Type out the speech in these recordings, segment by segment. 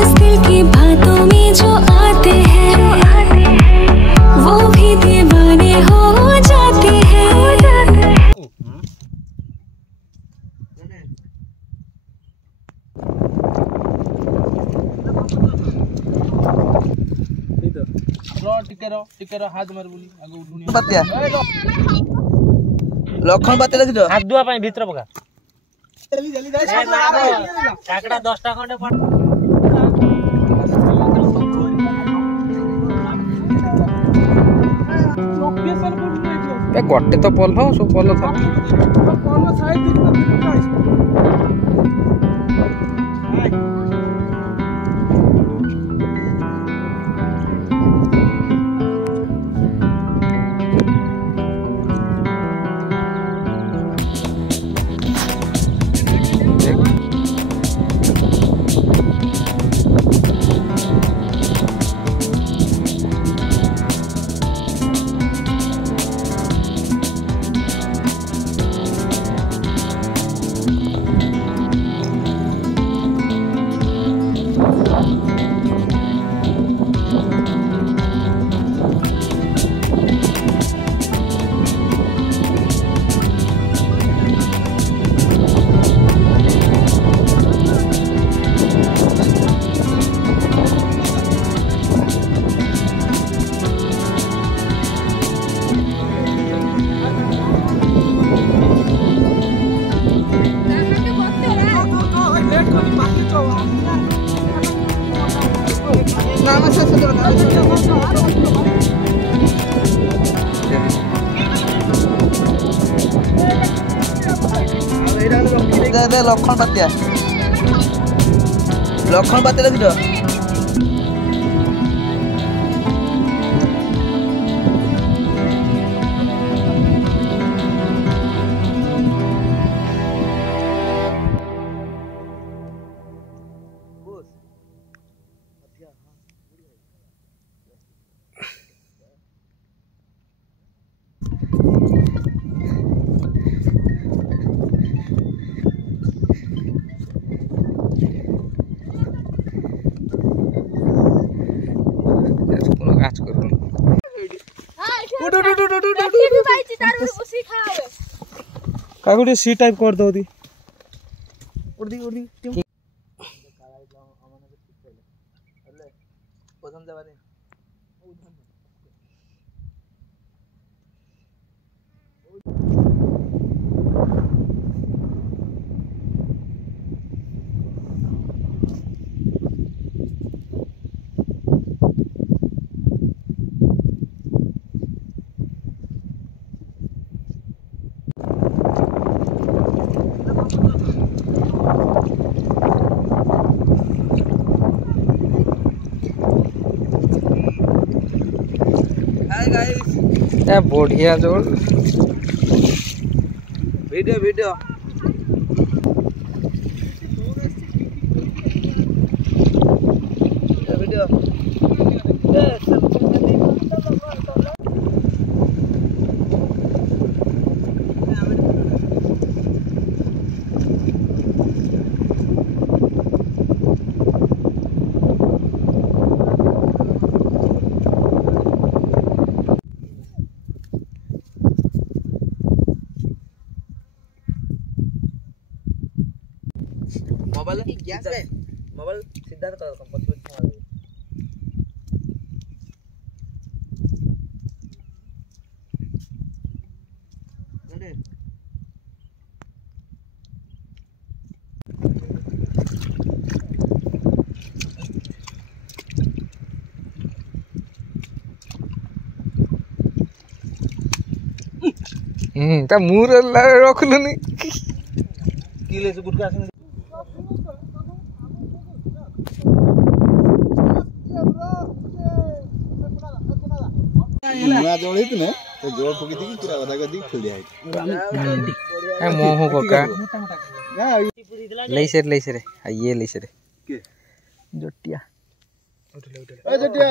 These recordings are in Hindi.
इस दिल की बातों में जो आते हैं वो भी दीवाने हो जाते हैं। हाथ मार बोली आगे उठुनी बातिया लखन बातिया देखियो हाथ दुआ पाई भीतर पका जल्दी जल्दी काकड़ा 10 टा खंडे पड़ लोकेशन कोड ए गट्टे तो पल भाव सब पल था पल साइड लखन बातिया देखियो काकुटी सी टाइप कर दो दी उड़ी पसंद जवानी ए बढ़िया जोड़ वीडियो वीडियो वीडियो मोबाइल सीधा कर कंपनी ता मुर रखलुनी किले से गुटका से नया जोड़ी तने तो जोड़ फुकी थी पूरा बता के दी खुल दिया ए मोह कोका लैसे रे ये लैसे रे के जटिया ओ जटिया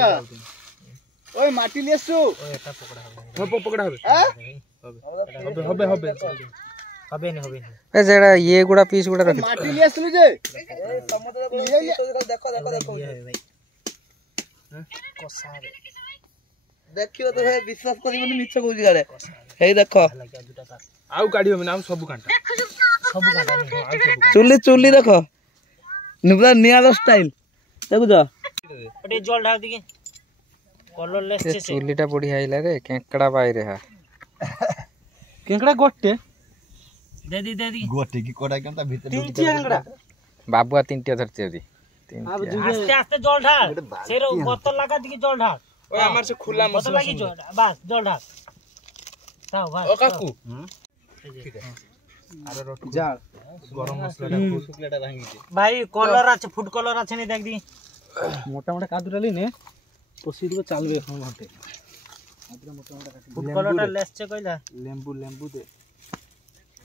ओए माटी लेसु ओए एटा पकड़ा হবে पकड़ा হবে हैं हबे हबेनी ए जेड़ा ये गुड़ा पीस गुड़ा रख माटी ले आसलु जे ए समझ देखो देखो भाई कोसा रे देखियो तो हे विश्वास करिबनी मिछ कहूजी गाले हे देखो आउ काढियो ना हम सब कांटा नहीं आउ सब चुली चुली देखो निबला नियालो स्टाइल देखुछ पटे जल ढाल दिके कलरलेस छे से चुलीटा बढ़िया आइला रे केकड़ा पाई रे हा केंकड़ा गोटे दे दी गोटे की कोडा केनता भीतर तीन केंकड़ा बाबुआ तीनटिया धरते दी आस्ते आस्ते जल ढाल सेरो बोतल लगा दिके जल ढाल ओए हमर से खुला बोतल लगी जो बस जल ढाल ताऊ बस ओ काकू जा गरम मसला शुक्लाटा भांगी छे भाई कलर আছে ফুড कलर আছে নি দেখ দি मोटा मोटा कादुराली ने पसी दिबो चालबे हम घंटे ফুড कलरটা लेस छे কইলা लेंबू लेंबू दे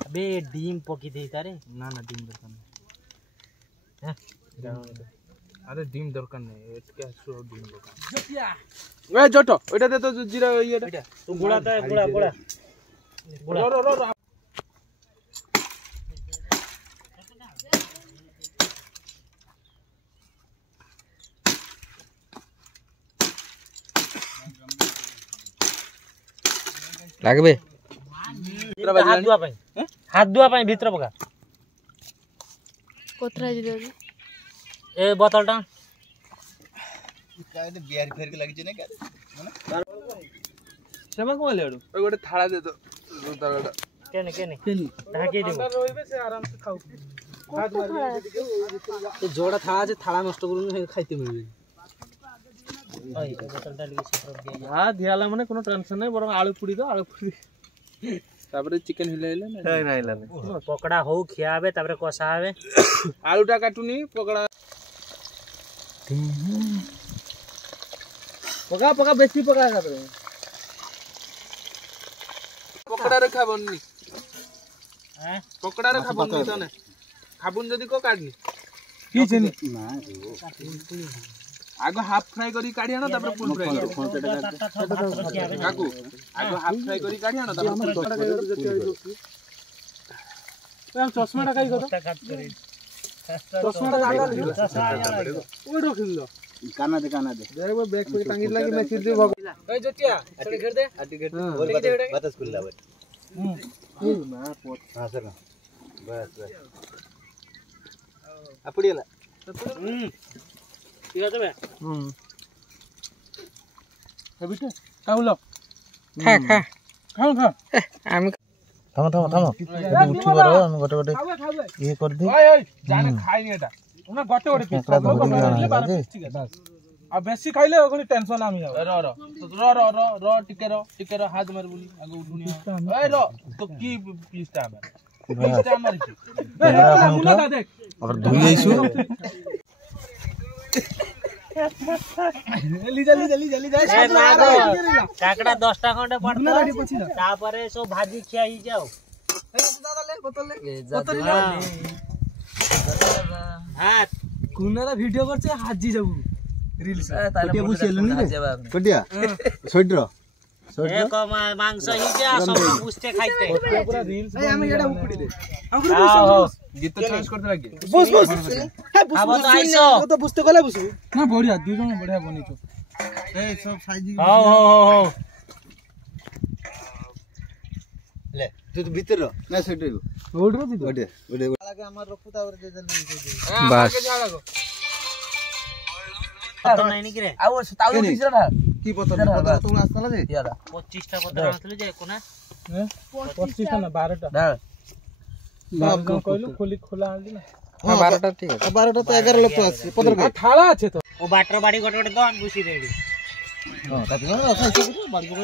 अबे डीम पकी देई तारे ना ना डिम दरकार नहीं अरे डिम दरकार नहीं एतके सो डिम दरकार ओए जटो ओटा दे तो जीरा येटा तू गुड़ा ता गुड़ा गुड़ा रो रो रो लागबे हाथ दुआ पाई भीतर पका कोतरा जी दे ए बोतलटा काने बिहार फेर के लागी छे ने का सेमा को लेडू ओए गोटे थाळा दे दो ताळाटा केने ढाकी देबो रोइबे से आराम से खाऊ हाथ मार तो जोड़ा थाळा जे थाळा नष्ट करून खाइते मिलबे ओए बोतलटा लगी सेटर दिया हां दियाला माने कोनो टेंशन नहीं बरं आलू पुड़ी दो आलू पुड़ी तापरे चिकन हिलाइले ना नहीं हिलाले पकड़ा हो खियाबे तापरे कसा आबे आलूटा काटुनी पकड़ा पका पका बेसी पका का पकड़ा रे खाबनी हैं पकड़ा रे खाबनी तने खाबुन जदी को काटनी की छनी ना आगो हाफ फ्राई करी काढी आना तापर फुल फ्राई करो काकू आगो हाफ फ्राई करी काढी आना तापर हम चश्मा टा काई करो चश्मा टा काढा ओइ रखिल काना दे देरे वो बैग पे टांगी लागी मैं सिर दे भग ए जटिया छड़ी घेर दे आटी गेट बात स्कूल लावे हां सर बस अपड़ीला ठीक है बे ए बेटा काउलो खा खा खाओ खा आमी थम उठी बरो हम गोटे गोटे ये कर दी ओए ओए जाने खाइनी एटा उना गोटे गोटे पीस खाओ बस आ बेसी खाइले ओखनी टेंशन आमी जाओ रो टिके रो हाथ मार बोली आगो उठुनिया ओए रो तो की पीस ता बा पीस ता मार की मुना दा देख और धुई आइसु जल्दी जा ए ना दो काकड़ा 10 टा खंडे पड़ता तापरे सो भाजी खियाई जाओ बोतल ले हां कुनारा वीडियो करछे हाजी जाऊ रील्स कोटिया बुझेलनी रे कोटिया सोइड्रो एक मांस ही जा सब पूछते खाइते पूरा रील्स ए हम एडा उपुडी दे गीत चेंज करते लागे बुस हे अब तो आइसो तो बुझते गला बुझू ना बढ़िया दुई जण बढ़िया बनितो ए सब साइज हो ले तू भीतर रह ना सोइड्रो रोड रो दी ओडे लागे हमर रखुता और दे जल्दी बस तो नहीं नि रे आउ ताउ तीसरा था की बोतल तू आसला जे यादा 25 टा पत्र आसले जे कोना 25 ना 12 टा डाल बाप कहलो खोला आली ना हां 12 टा ठीक है 12 टा तो 11 लोग तो आसी 15 के थाला আছে তো ओ बाटर बाड़ी गोटे गोटे दन बुसी देडी हां ताते ना साइज बाड़ी को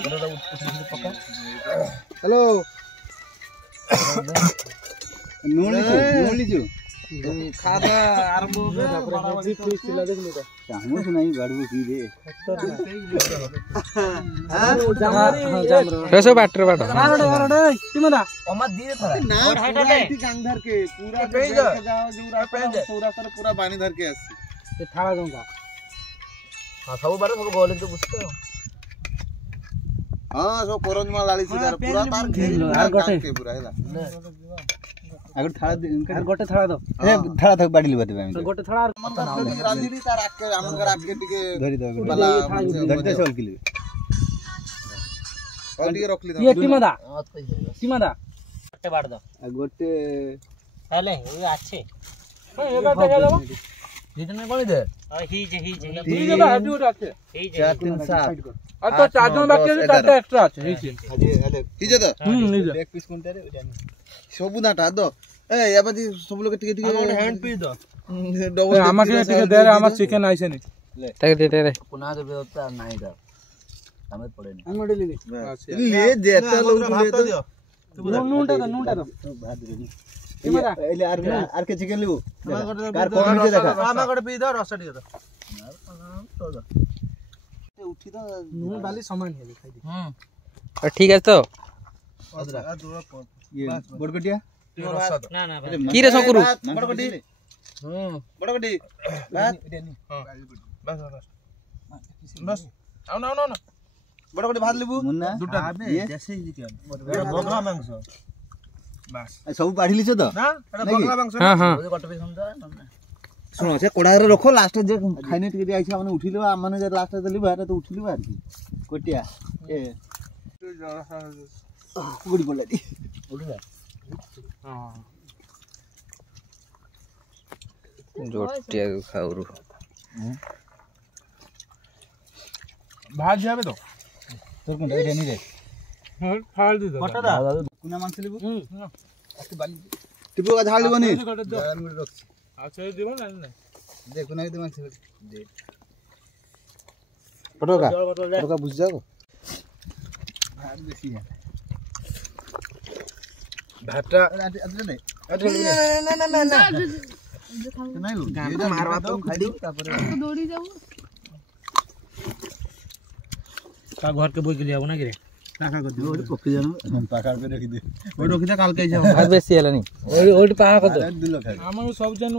पका हेलो नूली जो खादा आरंभ हो गया जी प्लीज चिल्ला देख लो चाहूं तो नहीं गाड़ू की रे रसो बाटर बाटर तिमना अमा दिए था ना पूरा गांग धर के पूरा पेज जाओ जो पूरा सर पूरा पानी धर के आसी ये थाला दूंगा हां सब बारे सब गोले तो बुझते हो हां सो कोरंज माल लाली से पूरा तार घेर के पूरा हैला আগে থাড়া আর গোটে থাড়া দাও এ থাড়া থাক বাড়ি লিবাতে আমি গোটে থাড়া আর রাঁধিলি তার আগে আমার আগে টিকে ধরি দাও বালা ধরতে চল কিলি আর টিকে রখলি ইয়ে টিমাদা টিমাদা গোটে বাড় দাও গোটে তাহলে ওই আছে এবার দেখা যাবো রিটার্ন করে দে হিজে ঠিক আছে হাঁটি ওটা আছে হিজে 4 3 7 আর তো চারজন বাকি আছে চারটা এক্সট্রা আছে হিজে তো নিজে এক পিস কোনটা রে ওটা নি সবু নাটা দ এ এবাদি সব লোক টিকে টিকে হ্যান্ড পিস দাও ডবল আমাকে টিকে দে রে আমার চিকেন আইছে নি তাকে দে রে কোনা দেবে ওটা নাই দা আমি পড়ে নি আমি মডেল লি লে যেটা লোক লে তো নুনটা দাও ভাত দিবি টিমাদা এলে আর কে চিকেন লিবো কার কোন দিকে দেখা আমার গোটে পিস দাও রসটা টিকে দাও উঠি তো নুন ডালি সমান হেলি খাই দি ঠিক আছে তো ইয়ে বড়কটিয়া না না কি রে শঙ্করু বড়কটি বড়কটি ভাত বাস বাস আও না না বড়কটি ভাত লিবু মুন্না দুটা দেশি চিকেন বগলা মাংস বাস সব বাড়ি লিছো তো না এটা বগলা মাংস হ্যাঁ হ্যাঁ শুনো সে কোড়ারে রখো লাস্টে যে খাইনে টিকে টিকে আইছে মানে উঠিলো মানে যে লাস্টে দেলিব এটা তো উঠিলো আর কি কটিয়া এ গুড়ি পড়লে দি জোটিয়া খাউরু ভাত যাবে তো তোর কোনটা এটা নি রে ফাল দি দাও কোনা মাংস লিবো টিপু কা ঝাল লিবো নি আচ্ছা দিব না না দে কোনা কে মাংস দে পটকা জল বোতল দে পটকা বুঝ যাও ভাত বেশি है ভাতটা আদরে নাই লো গানা মারবা তো খাই দিও তারপরে কা ঘর কে বই গলি যাব না কি রে টাকা কর দিও ওই পক্ষে জানো পাকার पे रख दे ওই রখি দে কালকে যাও ভাত বেশি হলো নি ওই পাহা কত দিল খাই আমার সব জানো